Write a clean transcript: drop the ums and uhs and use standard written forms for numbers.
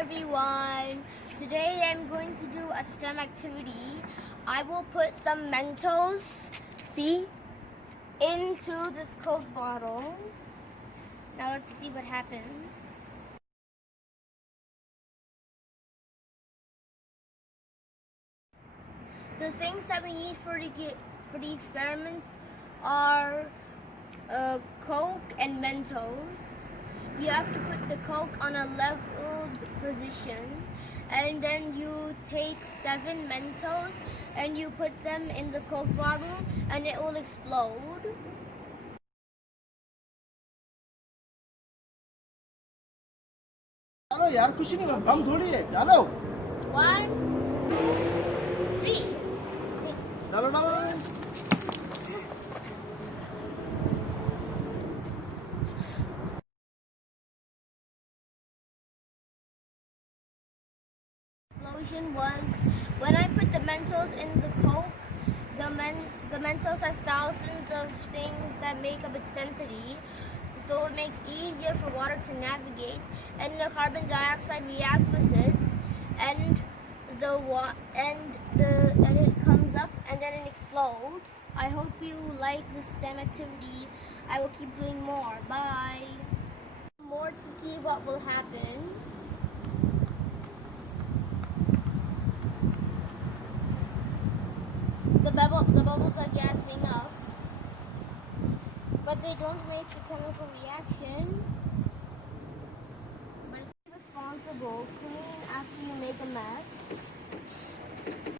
everyone. Today I'm going to do a STEM activity. I will put some Mentos, see, into this Coke bottle. Now let's see what happens. The things that we need for the experiment are Coke and Mentos. You have to put the Coke on a leveled position, and then you take 7 Mentos and you put them in the Coke bottle and it will explode. डालो यार, कुछ नहीं होगा, बम थोड़ी है, डालो 1, 2, 3. डालो डालो Explosion was when I put the Mentos in the Coke. The Mentos has thousands of things that make up its density, so it makes easier for water to navigate, and the carbon dioxide reacts with it, and it comes up and then it explodes. I hope you like this STEM activity. I will keep doing more. Bye. More to see what will happen. The bubbles are gathering up, but they don't make a chemical reaction. But it's responsible. Clean after you make a mess.